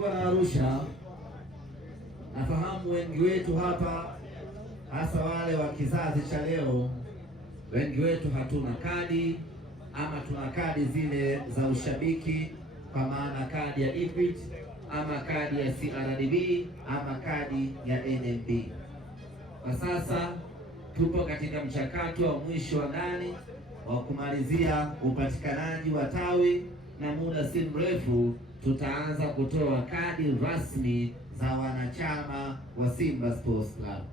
zangu wana Arusha, nafahamu wengi wetu hapa, hasa wale wa kizazi cha leo, wengi wetu hatuna kadi ama tuna kadi zile za ushabiki, kwa maana kadi ya Equity ama kadi ya CRDB ama kadi ya NMB. Kwa sasa tupo katika mchakato wa mwisho wa ndani wa kumalizia upatikanaji wa tawi, na muda si mrefu tutaanza kutoa kadi rasmi za wanachama wa Simba Sports Club.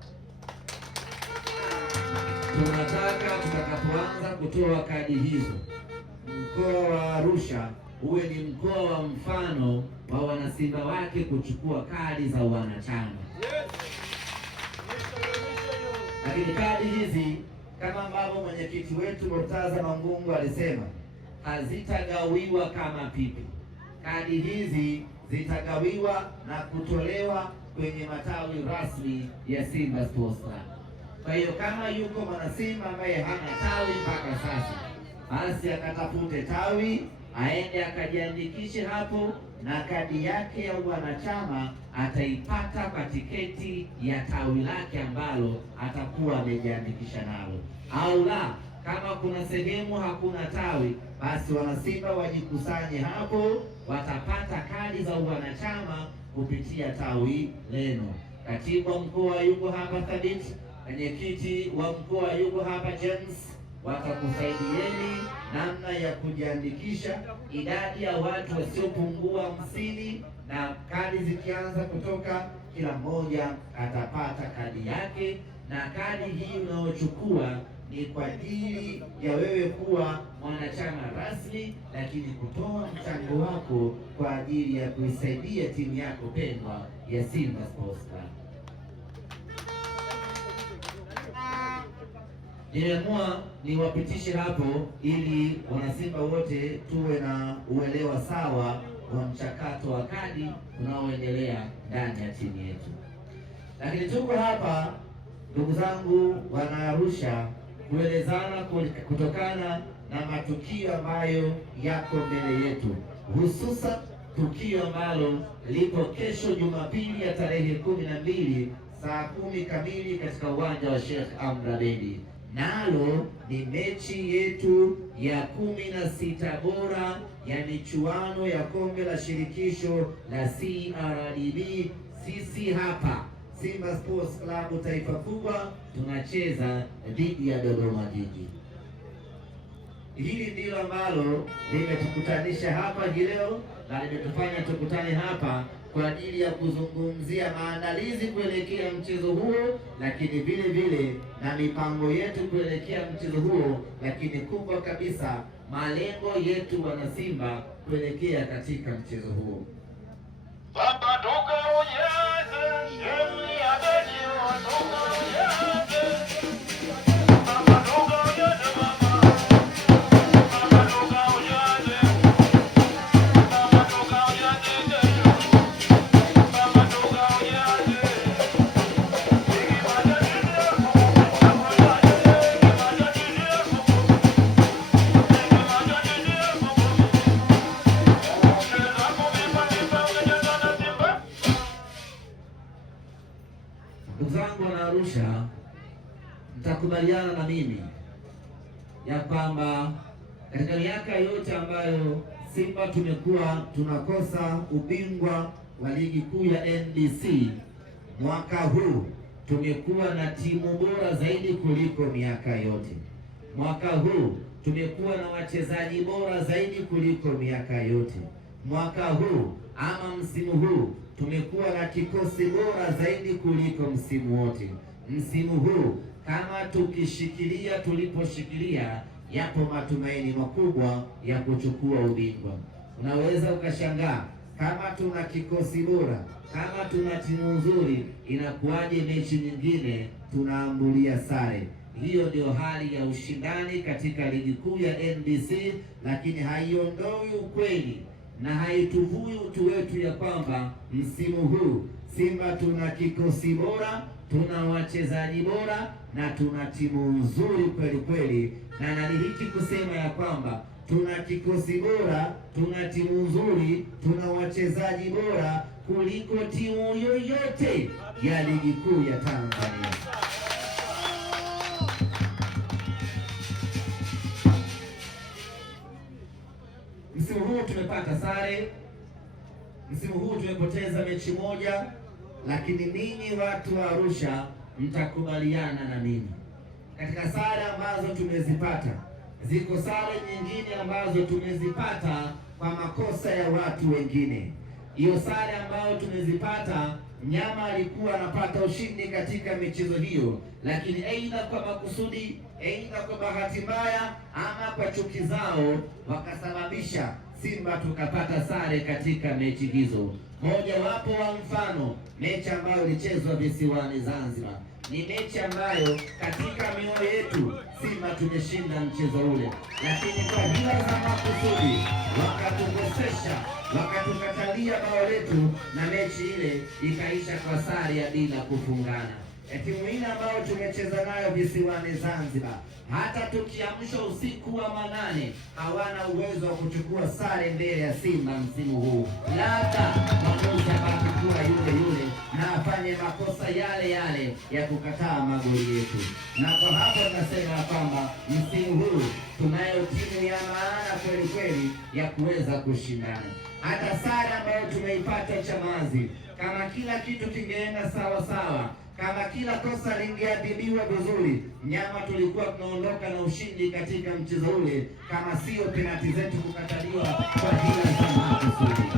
Tunataka tutakapoanza kutoa kadi hizo, mkoa wa Arusha uwe ni mkoa wa mfano wa wanasimba wake kuchukua kadi za wanachama. Lakini kadi hizi, kama ambavyo mwenyekiti wetu Murtaza Mangungu alisema, hazitagawiwa kama pipi. Kadi hizi zitagawiwa na kutolewa kwenye matawi rasmi ya Simba Sports Club. Kwa hiyo kama yuko mwanasimba ambaye hana tawi mpaka sasa, basi akatafute tawi, aende akajiandikishe hapo, na kadi yake ya wanachama ataipata kwa tiketi ya tawi lake ambalo atakuwa amejiandikisha nalo. Au la, kama kuna sehemu hakuna tawi, basi wanasimba wajikusanye hapo, watapata kadi za wanachama kupitia tawi leno. Katibu wa mkoa yuko hapa Thabit, mwenyekiti wa mkoa yuko hapa James, watakusaidieni namna ya kujiandikisha, idadi ya watu wasiopungua 50, na kadi zikianza kutoka, kila mmoja atapata kadi yake. Na kadi hii unayochukua ni kwa ajili ya wewe kuwa mwanachama rasmi, lakini kutoa mchango wako kwa ajili ya kuisaidia timu yako pendwa ya Simba Sports Club. Nimeamua niwapitishe hapo ili wanasimba wote tuwe na uelewa sawa wa mchakato wa kadi unaoendelea ndani ya timu yetu. Lakini tuko hapa, ndugu zangu wana Arusha, kuelezana kutokana na matukio ambayo yako mbele yetu, hususan tukio ambalo lipo kesho Jumapili ya tarehe 12 saa 10 kamili katika uwanja wa Sheikh Amri Abeid. Nalo ni mechi yetu ya 16 bora ya michuano ya kombe la shirikisho la CRDB. Sisi hapa Simba Sports Club Taifa Kubwa tunacheza dhidi ya Dodoma Jiji. Hili ndilo ambalo limetukutanisha hapa hii leo na limetufanya tukutane hapa kwa ajili ya kuzungumzia maandalizi kuelekea mchezo huo, lakini vile vile na mipango yetu kuelekea mchezo huo, lakini kubwa kabisa malengo yetu wana Simba kuelekea katika mchezo huo. Baba toka onyeze, shemi ya bedi wa toka onyeze. Baba toka onyeze mama. Baba toka onyeze. Baba toka onyeze. Baba toka onyeze. Ndugu zangu wana Arusha, mtakubaliana na mimi ya kwamba katika miaka yote ambayo Simba tumekuwa tunakosa ubingwa wa ligi kuu ya NBC, mwaka huu tumekuwa na timu bora zaidi kuliko miaka yote. Mwaka huu tumekuwa na wachezaji bora zaidi kuliko miaka yote. Mwaka huu ama msimu huu tumekuwa na kikosi bora zaidi kuliko msimu wote. Msimu huu kama tukishikilia tuliposhikilia, yapo matumaini makubwa ya kuchukua ubingwa. Unaweza ukashangaa, kama tuna kikosi bora, kama tuna timu nzuri, inakuwaje mechi nyingine tunaambulia sare? Hiyo ndio hali ya ushindani katika ligi kuu ya NBC, lakini haiondoi ukweli na haituvui utu wetu ya kwamba msimu huu Simba tuna kikosi bora, tuna wachezaji bora na tuna timu nzuri kweli kweli. Na nalihiki kusema ya kwamba tuna kikosi bora, tuna timu nzuri, tuna wachezaji bora kuliko timu yoyote ya ligi kuu ya Tanzania. Msimu huu tumepata sare, msimu huu tumepoteza mechi moja, lakini ninyi watu wa Arusha mtakubaliana na mimi, katika sare ambazo tumezipata, ziko sare nyingine ambazo tumezipata kwa makosa ya watu wengine. Hiyo sare ambayo tumezipata, mnyama alikuwa anapata ushindi katika michezo hiyo, lakini aidha kwa makusudi, aidha kwa bahati mbaya, ama kwa chuki zao, wakasababisha Simba tukapata sare katika mechi hizo. Moja wapo wa mfano, mechi ambayo ilichezwa visiwani Zanzibar, ni mechi ambayo katika mioyo yetu Simba tumeshinda mchezo ule, lakini kwa hila za makusudi wakatukosesha, wakatukatalia bao letu, na mechi ile ikaisha kwa sare ya bila kufungana. Timu ile ambayo tumecheza nayo visiwani Zanzibar, hata tukiamsha usiku wa manane, hawana uwezo wa kuchukua sare mbele ya Simba msimu huu. Labda mwamuzi abaki kuwa yule yule na afanye makosa yale yale ya kukataa magoli yetu. Na kwa hapo nasema kwamba msimu huu tunayo timu ya maana kweli kweli ya kuweza kushindana. Hata sare ambayo tumeipata Chamazi, kama kila kitu kingeenda sawa sawa, kama kila kosa lingeadhibiwa vizuri, nyama tulikuwa tunaondoka na ushindi katika mchezo ule, kama sio penalti zetu kukataliwa kwa hila za makusudi.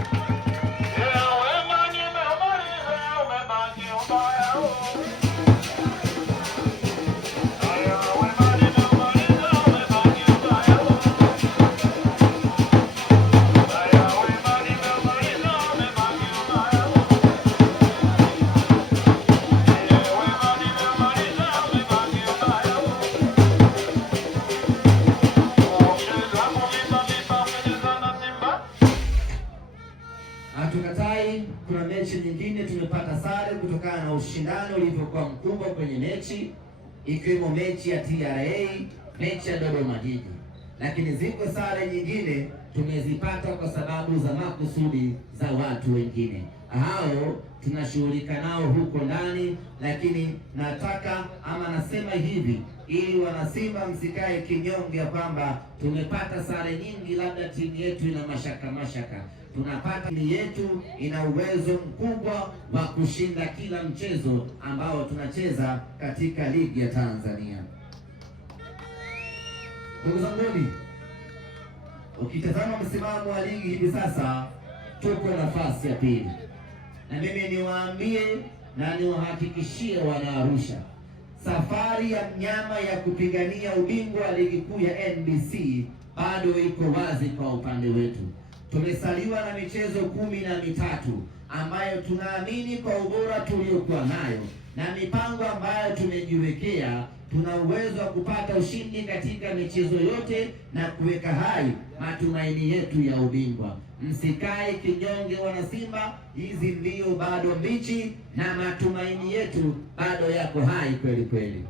Hatukatai, kuna mechi nyingine tumepata sare kutokana na ushindani ulivyokuwa mkubwa kwenye mechi, ikiwemo mechi ya TRA, mechi ya Dodoma Jiji. Lakini ziko sare nyingine tumezipata kwa sababu za makusudi za watu wengine. Hao tunashughulika nao huko ndani, lakini nataka ama nasema hivi ili wanasimba msikae kinyonge ya kwamba tumepata sare nyingi, labda timu yetu ina mashaka. Tunapata timu yetu ina uwezo mkubwa wa kushinda kila mchezo ambao tunacheza katika ligi ya Tanzania. Ndugu zangu, ukitazama msimamo wa ligi hivi sasa, tuko nafasi ya pili, na mimi niwaambie na niwahakikishie wana Arusha, safari ya mnyama ya kupigania ubingwa wa ligi kuu ya NBC bado iko wazi kwa upande wetu. Tumesaliwa na michezo 13 ambayo tunaamini kwa ubora tuliokuwa nayo na mipango ambayo tumejiwekea, tuna uwezo wa kupata ushindi katika michezo yote na kuweka hai matumaini yetu ya ubingwa. Msikae kinyonge wana Simba, hizi ndio bado mbichi na matumaini yetu bado yako hai kweli kweli.